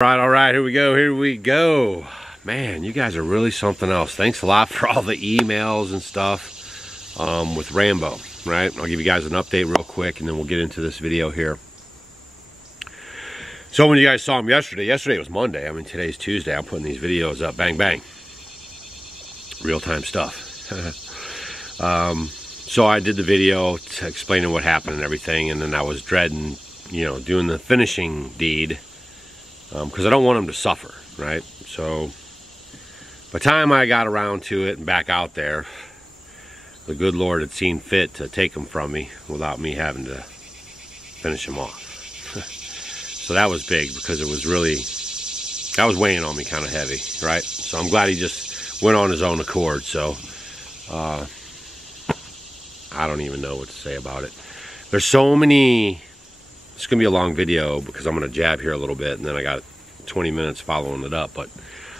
All right, here we go. Man, you guys are really something else. Thanks a lot for all the emails and stuff with Rambo, right? I'll give you guys an update real quick, and then we'll get into this video here. So when you guys saw him yesterday was Monday. I mean, today's Tuesday. I'm putting these videos up, bang, bang. Real-time stuff. So I did the video explaining what happened and everything, and then I was dreading, you know, doing the finishing deed. Because I don't want them to suffer, right? So by the time I got around to it and back out there, the good Lord had seen fit to take them from me without me having to finish them off. So that was big, because it was really, that was weighing on me kind of heavy, right? So I'm glad he just went on his own accord. So I don't even know what to say about it. There's so many. It's gonna be a long video because I'm gonna jab here a little bit, and then I got 20 minutes following it up. But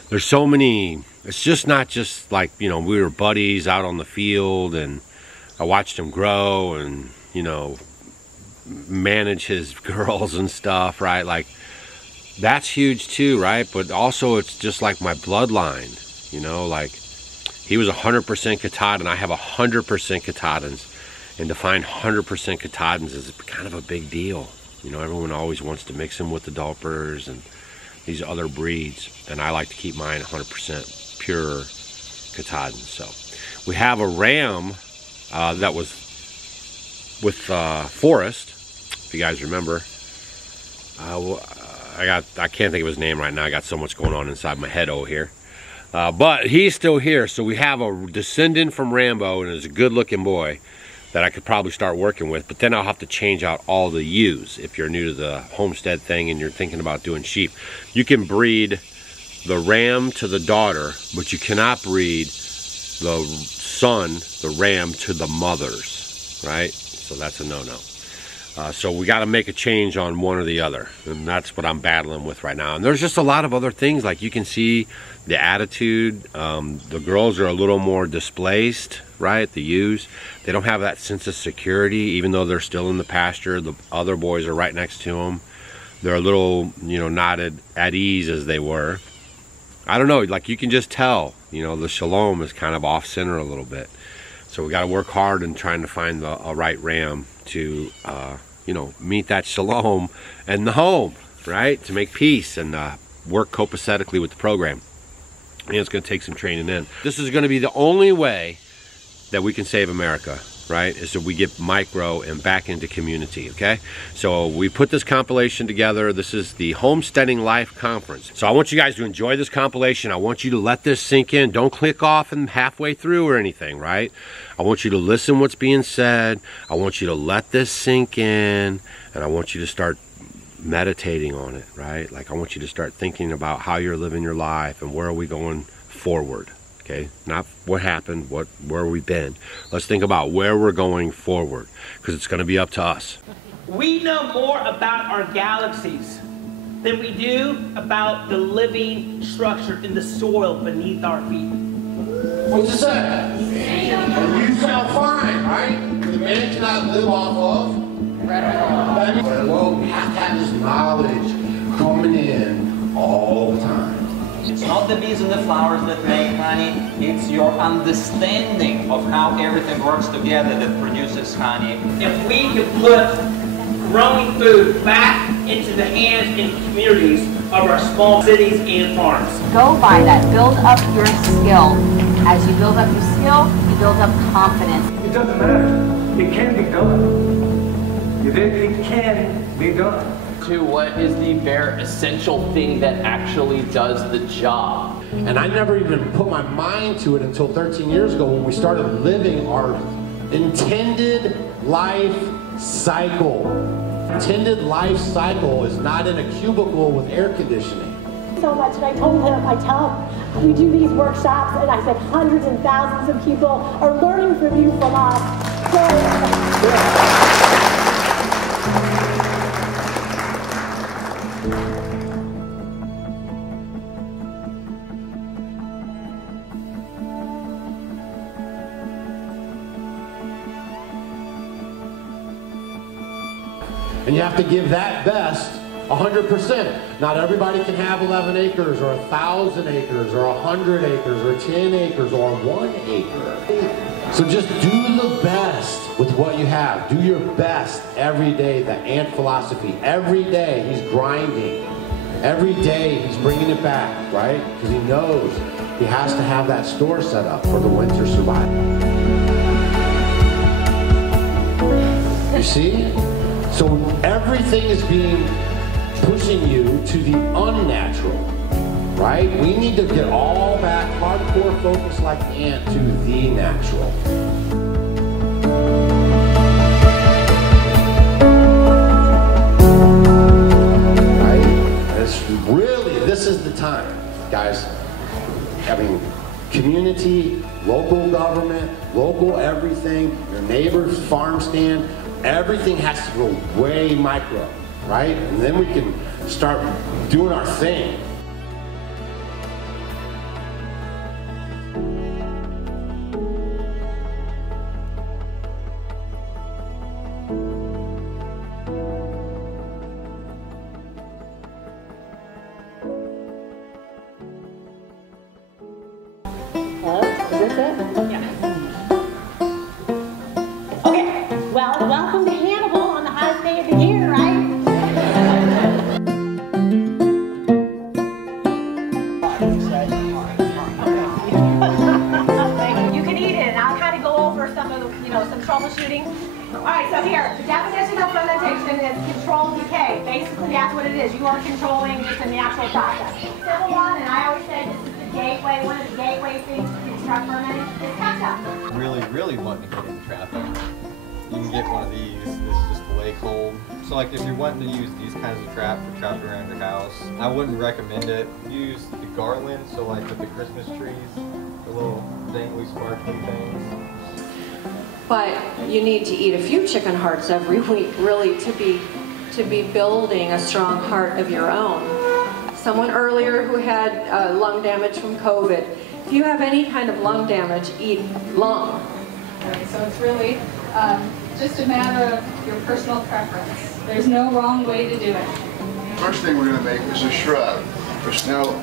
there's so many. It's just not just like, you know, we were buddies out on the field, and I watched him grow and, you know, manage his girls and stuff, right? Like, that's huge too, right? But also it's just like my bloodline, you know, like he was 100% Katahdin. I have 100% Katahdins, and to find 100% Katahdins is kind of a big deal. You know, everyone always wants to mix them with the Dulpers and these other breeds, and I like to keep mine 100% pure Katahdin. So we have a ram that was with Forrest, if you guys remember. I can't think of his name right now. I got so much going on inside my head over here. But he's still here, so we have a descendant from Rambo, and is a good-looking boy that I could probably start working with. But then I'll have to change out all the ewes. If you're new to the homestead thing and you're thinking about doing sheep, you can breed the ram to the daughter, but you cannot breed the son, the ram, to the mothers, right? So that's a no-no. So we got to make a change on one or the other, and that's what I'm battling with right now. And there's just a lot of other things, like you can see the attitude. The girls are a little more displaced, right? The ewes, they don't have that sense of security, even though they're still in the pasture. The other boys are right next to them. They're a little, you know, not at ease as they were. I don't know, like you can just tell, you know, the shalom is kind of off center a little bit. So we got to work hard in trying to find a right ram to you know, meet that shalom and the home, right? To make peace and work copacetically with the program. And it's going to take some training in. This is going to be the only way that we can save America, right? Is that we get micro and back into community, okay? So we put this compilation together. This is the Homesteading Life Conference. So I want you guys to enjoy this compilation. I want you to let this sink in. Don't click off and halfway through or anything, right? I want you to listen what's being said. I want you to let this sink in, and I want you to start meditating on it, right? Like I want you to start thinking about how you're living your life and where are we going forward. Okay, not what happened, where we've been. Let's think about where we're going forward, because it's going to be up to us. We know more about our galaxies than we do about the living structure in the soil beneath our feet. What's it say? You sound fine, right? The man cannot live off of Redmond. Well, we have to have this knowledge coming in all the time. It's not the bees and the flowers that make honey, it's your understanding of how everything works together that produces honey. If we can put growing food back into the hands and communities of our small cities and farms. Go by that. Build up your skill. As you build up your skill, you build up confidence. It doesn't matter. It can be done. It can be done. To what is the bare essential thing that actually does the job. And I never even put my mind to it until 13 years ago when we started living our intended life cycle. Intended life cycle is not in a cubicle with air conditioning. So much, and I told him, I tell him, we do these workshops, and I said hundreds and thousands of people are learning from you, from us. So, and you have to give that best 100%. Not everybody can have 11 acres or 1,000 acres or 100 acres or 10 acres or 1 acre. So just do the best with what you have. Do your best every day. The ant philosophy. Every day he's grinding. Every day he's bringing it back, right? Because he knows he has to have that store set up for the winter survival. You see? So everything is pushing you to the unnatural, right? We need to get all back, hardcore focus like the ant, to the natural. Really, this is the time, guys. I mean, community, local government, local everything, your neighbor's farm stand, everything has to go way micro, right? And then we can start doing our thing. Welcome to Hannibal on the hottest day of the year, right? You can eat it, and I'll kind of go over some of the, some troubleshooting. All right, so here, the definition of fermentation is controlled decay. Basically, that's what it is. You are controlling just a natural process. Simple one, and I always say this is the gateway, one of the gateway things to construct fermenting is ketchup. Really wanting to get in traffic, you can get one of these. This is just lay cold. So like if you're wanting to use these kinds of trap for trapping around your house, I wouldn't recommend it. Use the garland, so like with the Christmas trees, the little dangly sparkly things. But you need to eat a few chicken hearts every week, really, to be building a strong heart of your own. Someone earlier who had lung damage from COVID. If you have any kind of lung damage, eat lung. So it's really just a matter of your personal preference. There's no wrong way to do it. First thing we're going to make is a shrub. Now,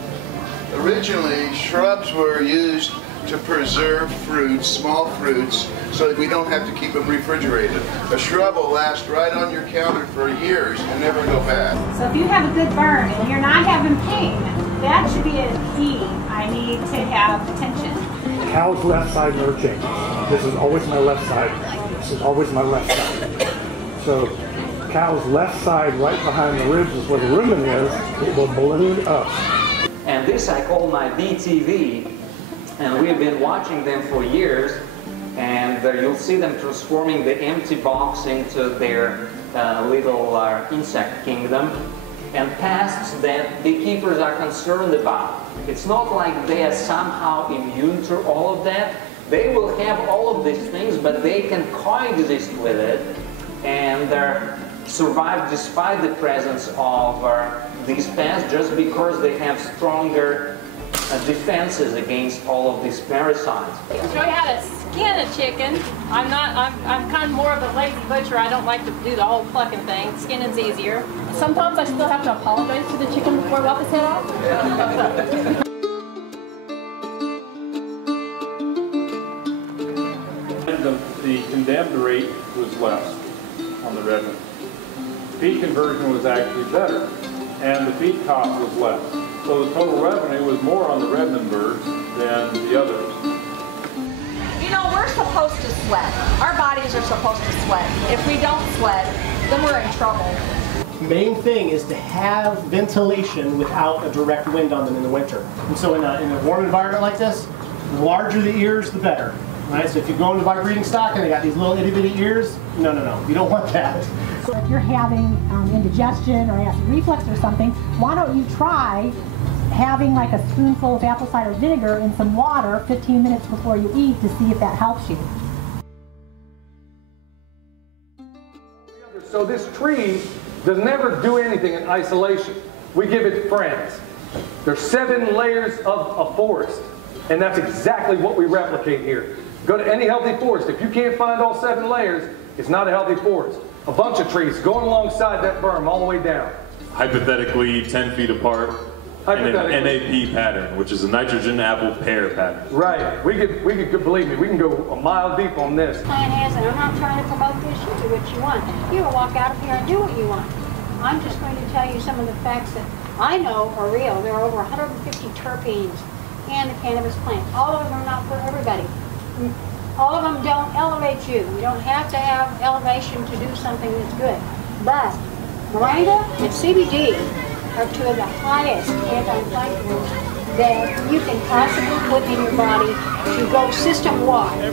originally, shrubs were used to preserve fruits, small fruits, so that we don't have to keep them refrigerated. A shrub will last right on your counter for years and never go bad. So if you have a good burn and you're not having pain, that should be a key. I need to have attention. Cow's left side never changes. This is always my left side. This is always my left side. So cow's left side right behind the ribs is where the rumen is. It will balloon up. And this I call my BTV. And we've been watching them for years, and you'll see them transforming the empty box into their little insect kingdom, and pests that beekeepers are concerned about. It's not like they are somehow immune to all of that. They will have all of these things, but they can coexist with it and survive despite the presence of these pests, just because they have stronger defenses against all of these parasites. I'll show you how to skin a chicken. I'm kind of more of a lazy butcher. I don't like to do the whole plucking thing. Skinning's easier. Sometimes I still have to apologize to the chicken before I lop its head off. The condemned rate was less on the Redmond. Feed conversion was actually better, and the feed cost was less. So the total revenue was more on the Redmond birds than the others. We're supposed to sweat. Our bodies are supposed to sweat. If we don't sweat, then we're in trouble. Main thing is to have ventilation without a direct wind on them in the winter. And so in a warm environment like this, the larger the ears, the better. Right? So if you go into my breeding stock and they got these little itty bitty ears, no. You don't want that. So if you're having indigestion or acid reflux or something, why don't you try having like a spoonful of apple cider vinegar in some water 15 minutes before you eat to see if that helps you. So this tree does never do anything in isolation. We give it friends. There's 7 layers of a forest, and that's exactly what we replicate here. Go to any healthy forest. If you can't find all 7 layers, it's not a healthy forest. A bunch of trees going alongside that berm all the way down. hypothetically 10 feet apart in an NAP pattern, which is a nitrogen apple pear pattern. Right. We could believe me, we can go a mile deep on this. Plan is, and I'm not trying to promote this, you do what you want. You will walk out of here and do what you want. I'm just going to tell you some of the facts that I know are real. There are over 150 terpenes in the cannabis plant. All of them are not for everybody. All of them don't elevate you. You don't have to have elevation to do something that's good. But moringa and CBD are two of the highest anti-inflammatories that you can possibly put in your body to go system-wide.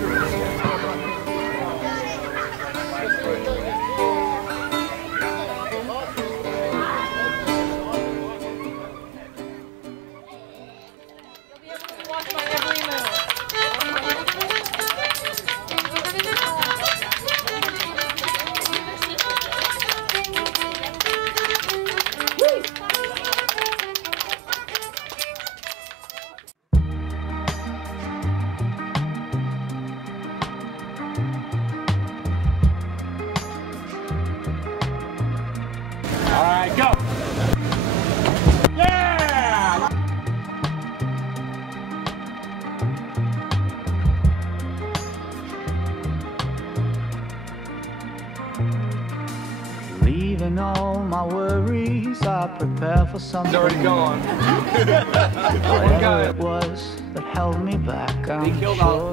Leaving all my worries, I prepare for something. It's already gone. Whatever it was that held me back. Beethoven killed all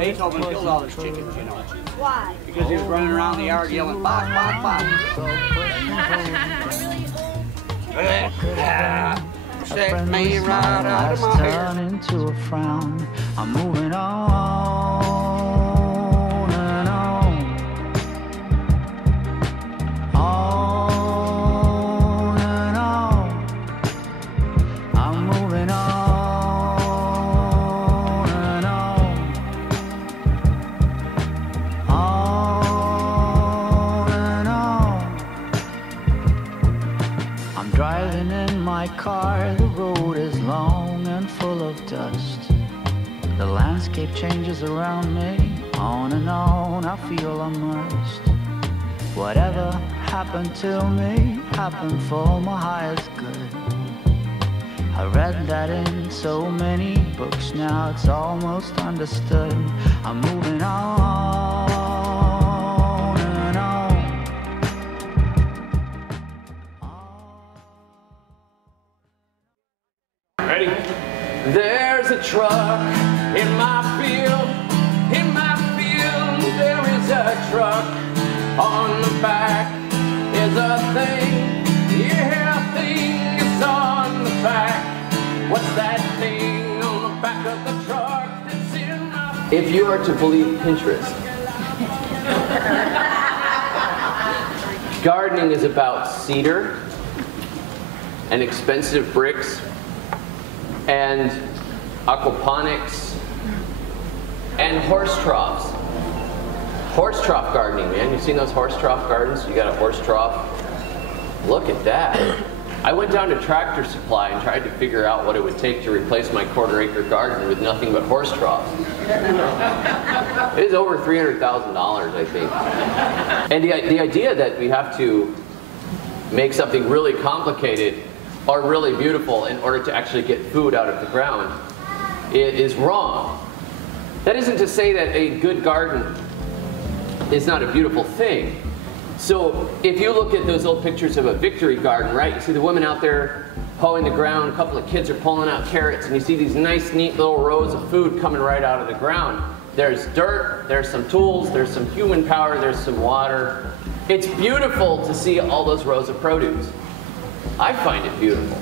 his chickens, you know. Why? Because he was running around the yard yelling, "Bok, bok, bok." Set me right out of my hair. Turn into a frown. I'm moving on and on. On and on. I'm moving on and on. On and on. I'm driving in my car. The road is long and full of dust. The landscape changes around me. On and on, I feel immersed. Whatever happened to me happened for my highest good. I read that in so many books, now it's almost understood. I'm moving on and on. Ready? There's a truck in my field, in my field. There is a truck. On the back is a thing. Yeah, a thing is on the back. What's that thing on the back of the truck that's in my... If you are to believe Pinterest, gardening is about cedar and expensive bricks and aquaponics and horse troughs. Horse trough gardening, man. You've seen those horse trough gardens? You got a horse trough. Look at that. I went down to Tractor Supply and tried to figure out what it would take to replace my quarter-acre garden with nothing but horse troughs. It is over $300,000, I think. And the idea that we have to make something really complicated or really beautiful in order to actually get food out of the ground is wrong. That isn't to say that a good garden is not a beautiful thing. So if you look at those old pictures of a victory garden, right? You see the women out there hoeing the ground, a couple of kids are pulling out carrots, and you see these nice, neat little rows of food coming right out of the ground. There's dirt, there's some tools, there's some human power, there's some water. It's beautiful to see all those rows of produce. I find it beautiful.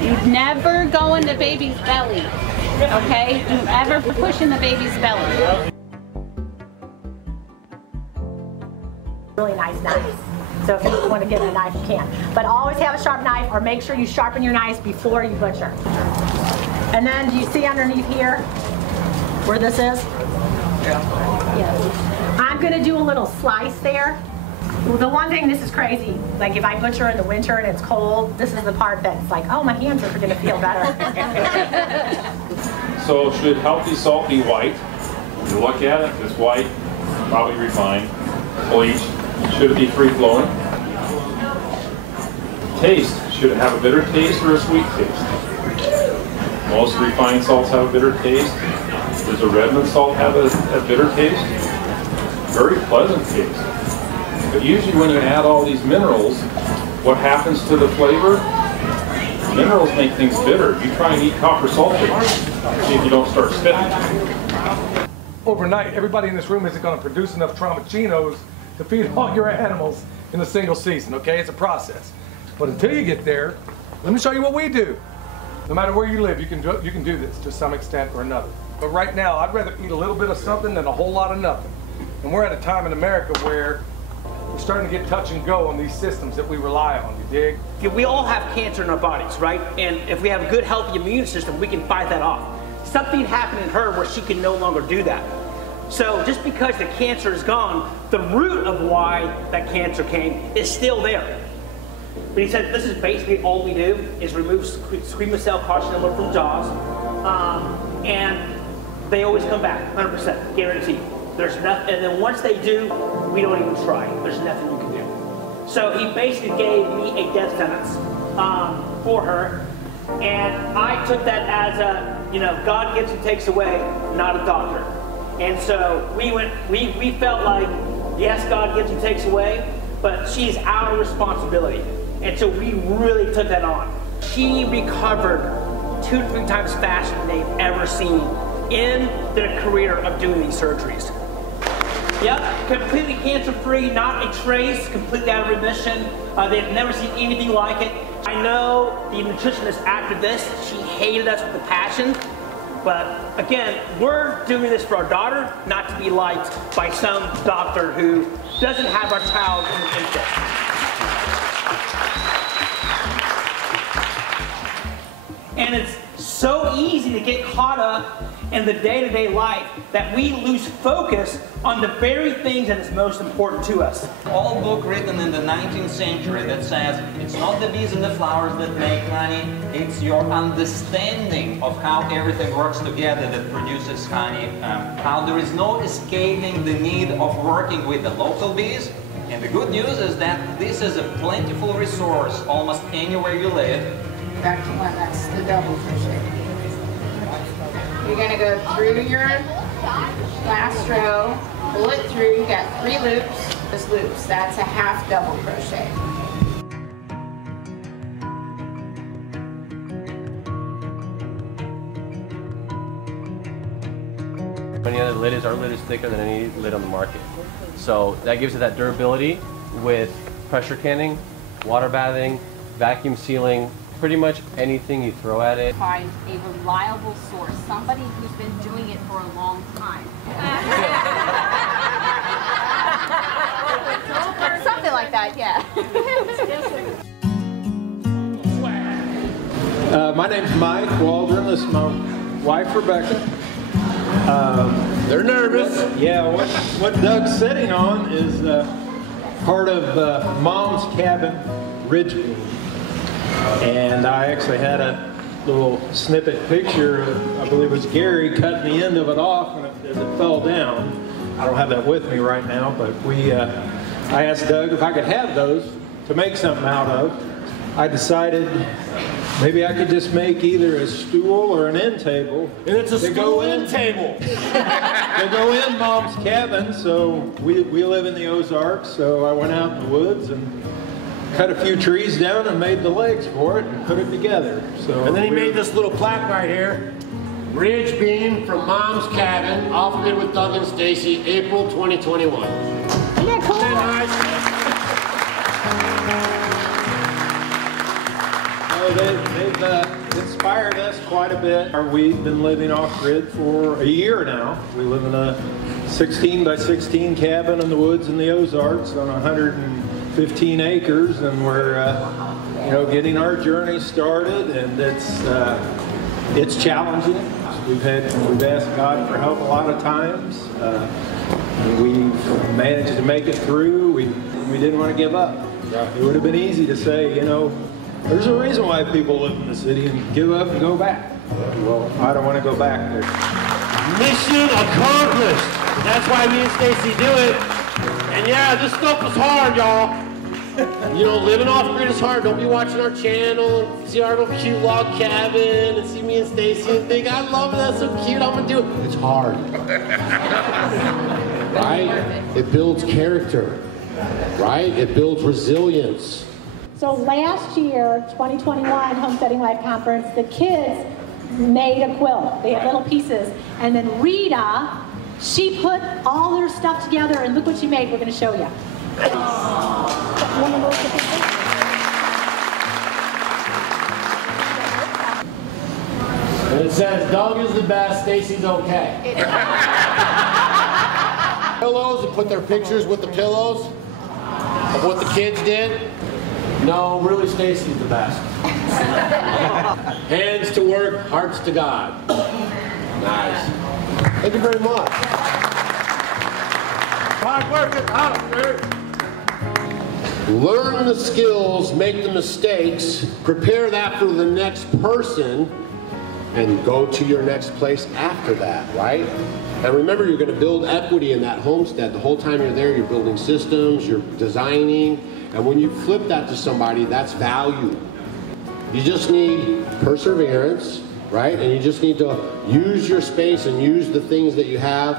You never go in the baby's belly, okay? You never push in the baby's belly. Really nice knife. So if you want to get a knife, you can. But always have a sharp knife, or make sure you sharpen your knives before you butcher. And then, do you see underneath here where this is? Yeah. Yes. I'm going to do a little slice there. The one thing, this is crazy, like if I butcher in the winter and it's cold, this is the part that's like, oh, my hands are going to feel better. So should healthy salt be white? You look at it, it's white, probably refined, bleached, should it be free-flowing? Taste, should it have a bitter taste or a sweet taste? Most refined salts have a bitter taste. Does a Redmond salt have a bitter taste? Very pleasant taste. But usually when you add all these minerals, what happens to the flavor? Minerals make things bitter. You try and eat copper sulfate, see if you don't start spitting. Overnight, everybody in this room isn't going to produce enough Tromacchinos to feed all your animals in a single season, okay? It's a process. But until you get there, let me show you what we do. No matter where you live, you can do this to some extent or another. But right now, I'd rather eat a little bit of something than a whole lot of nothing. And we're at a time in America where we're starting to get touch and go on these systems that we rely on, you dig? Yeah, we all have cancer in our bodies, right? And if we have a good, healthy immune system, we can fight that off. Something happened in her where she can no longer do that. So just because the cancer is gone, the root of why that cancer came is still there. But he said this is basically all we do is remove squamous cell carcinoma from jaws, and they always come back, 100%, guaranteed. There's nothing, and then once they do, we don't even try. There's nothing you can do. So he basically gave me a death sentence for her, and I took that as a, God gives and takes away, not a doctor. And so we felt like, yes, God gives and takes away, but she's our responsibility. And so we really took that on. She recovered 2 to 3 times faster than they've ever seen in their career of doing these surgeries. Yep, completely cancer-free, not a trace, completely out of remission. They've never seen anything like it. I know the nutritionist after this, she hated us with a passion. But again, we're doing this for our daughter, not to be liked by some doctor who doesn't have our child in the interest. And it's so easy to get caught up in the day-to-day life that we lose focus on the very things that is most important to us. Old book written in the 19th century that says it's not the bees and the flowers that make honey, it's your understanding of how everything works together that produces honey, how there is no escaping the need of working with the local bees. And the good news is that this is a plentiful resource almost anywhere you live. Back to one, that's the double crochet. You're going to go through your last row, pull it through, you got 3 loops. Those loops, that's a half double crochet. Any other lid is, our lid is thicker than any lid on the market. So that gives it that durability with pressure canning, water bathing, vacuum sealing, pretty much anything you throw at it. Find a reliable source, somebody who's been doing it for a long time. Something like that, yeah. My name's Mike Waldron. This is my wife, Rebecca. They're nervous. Yeah, what Doug's sitting on is part of Mom's cabin, Redmond. And I actually had a little snippet picture of, I believe it was Gary, cutting the end of it off and as it fell down. I don't have that with me right now, but I asked Doug if I could have those to make something out of. I decided maybe I could just make either a stool or an end table. And it's a stool end table. They go in Mom's cabin, so we live in the Ozarks, so I went out in the woods and cut a few trees down and made the legs for it and put it together. So and then he made this little plaque right here. Ridge beam from Mom's cabin, off grid with Doug and Stacy, April 2021. Isn't that cool? They've inspired us quite a bit. We've been living off-grid for a year now. We live in a 16 by 16 cabin in the woods in the Ozarks on 115 acres, and we're getting our journey started, and it's challenging. We've asked God for help a lot of times. We've managed to make it through. We didn't want to give up. It would have been easy to say, there's a reason why people live in the city and give up and go back. Well, I don't want to go back there. Mission accomplished. That's why me and Stacy do it. And yeah, this stuff is hard, y'all. You know, living off grid is hard. Don't be watching our channel, see our little cute log cabin, and see me and Stacy and think, I love it, that's so cute, I'm gonna do it. It's hard. Right? It builds character. Right? It builds resilience. So last year, 2021 Homesteading Life Conference, the kids made a quilt. They had little pieces. And then Rita, she put all their stuff together, and look what she made. We're going to show you. And it says, Doug is the best, Stacy's okay. Pillows, and put their pictures with the pillows of what the kids did. No, really, Stacy's the best. Hands to work, hearts to God. Nice. Thank you very much. Hard work is out, sir. Learn the skills, make the mistakes, prepare that for the next person, and go to your next place after that, right? And remember, you're going to build equity in that homestead. The whole time you're there, you're building systems, you're designing, and when you flip that to somebody, that's value. You just need perseverance, right? And you just need to use your space and use the things that you have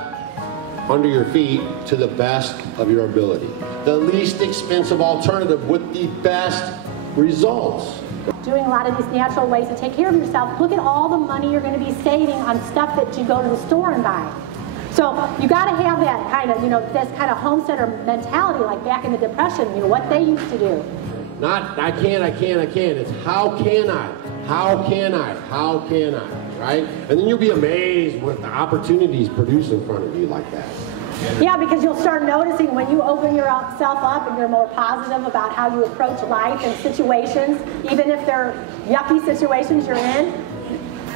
under your feet to the best of your ability. The least expensive alternative with the best results. Doing a lot of these natural ways to take care of yourself. Look at all the money you're going to be saving on stuff that you go to the store and buy. So you got to have that kind of, this kind of homesteader mentality, like back in the Depression, what they used to do. Not, I can. It's how can I? How can I? How can I? Right? And then you'll be amazed what the opportunities produce in front of you like that. Yeah, because you'll start noticing when you open yourself up and you're more positive about how you approach life and situations, even if they're yucky situations you're in,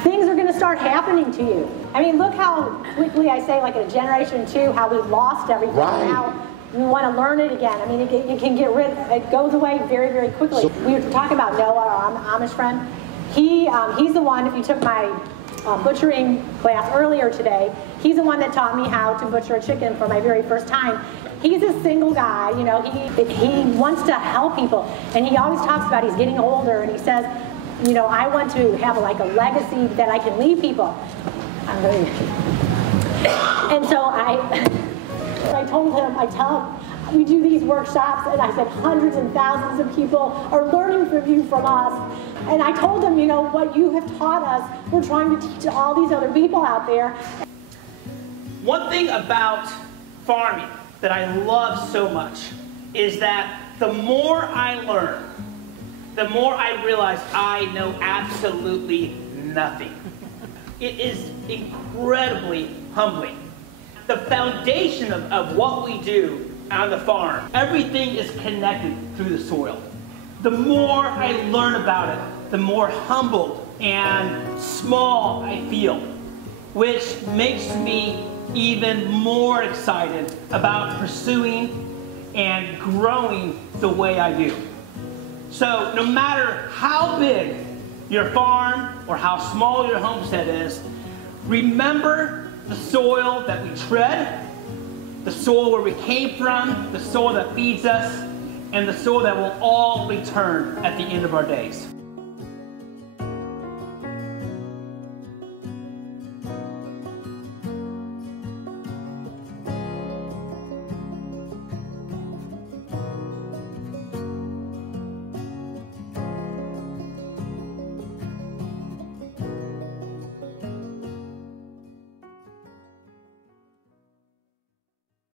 things are going to start happening to you. I mean, look how quickly, I say, like in a generation or two, how we lost everything. Right. Now we want to learn it again. I mean, you can get rid, it goes away very, very quickly. So, we were talking about Noah, our Amish friend. He's the one, if you took my butchering class earlier today, he's the one that taught me how to butcher a chicken for my very first time. He's a single guy, he wants to help people, and he always talks about he's getting older, and he says, I want to have like a legacy that I can leave people. And so I told him, we do these workshops, and I said hundreds and thousands of people are learning from you, from us. And I told him, what you have taught us, we're trying to teach all these other people out there. One thing about farming that I love so much is that the more I learn, the more I realize I know absolutely nothing. It is incredibly humbling. The foundation of what we do on the farm, everything is connected through the soil. The more I learn about it, the more humbled and small I feel, which makes me even more excited about pursuing and growing the way I do. So no matter how big your farm or how small your homestead is, remember the soil that we tread, the soil where we came from, the soil that feeds us, and the soil that will all return at the end of our days.